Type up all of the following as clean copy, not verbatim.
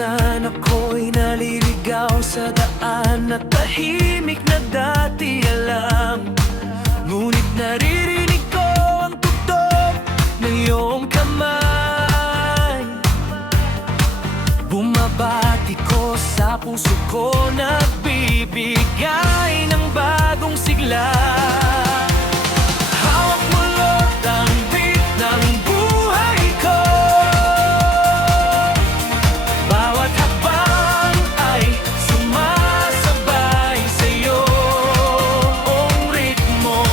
minsan ako'y naliligaw sa daan at tahimik na dati alam. Ngunit naririnig ko ang tugtog ng iyong kamay. Bumabati ko sa puso ko, nagbibigay ng bagong sigla. Hawak mo, Lord, ang beat ng buhay ko. Bawat hakbang ay sumasabay sa iyong ritmo.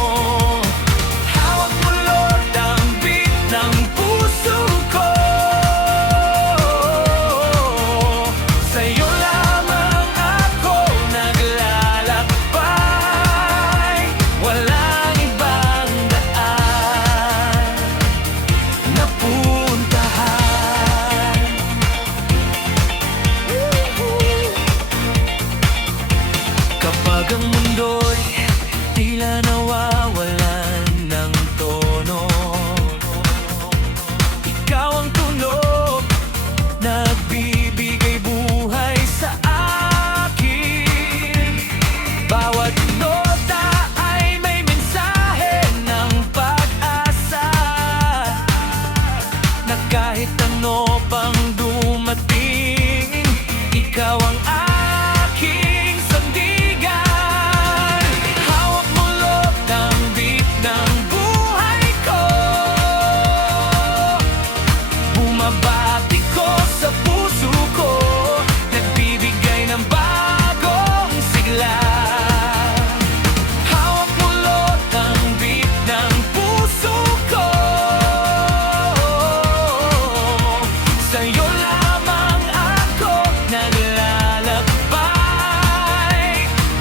Hawak mo, Lord, ang beat ng puso ko. Sa iyo lamang ako naglalakbay. Walang ibang daan na puntahan. Kapag ang mundo'y tila nawawalan ng tono, ikaw ang tunog, nagbibigay buhay sa akin. Bawat nota ay may mensahe ng pag-asa, na kahit ano pang dumating, ikaw ang aking sandigan. Hawak mo, Lord, ang beat ng buhay ko. Bumabati ko sa puso ko, nagbibigay ng bagong sigla. Hawak mo, Lord, ang beat ng puso ko. Sa iyo lamang ako naglalakbay.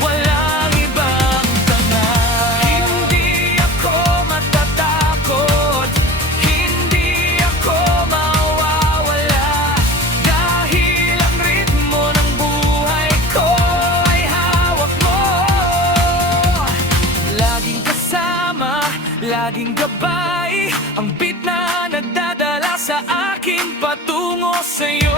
Walang ibang tanga. Hindi ako matatakot, hindi ako mawawala, dahil ang ritmo ng buhay ko ay hawak mo. Laging kasama, laging gabay, ang beat na nagdadala sa akin patungo sa'yo.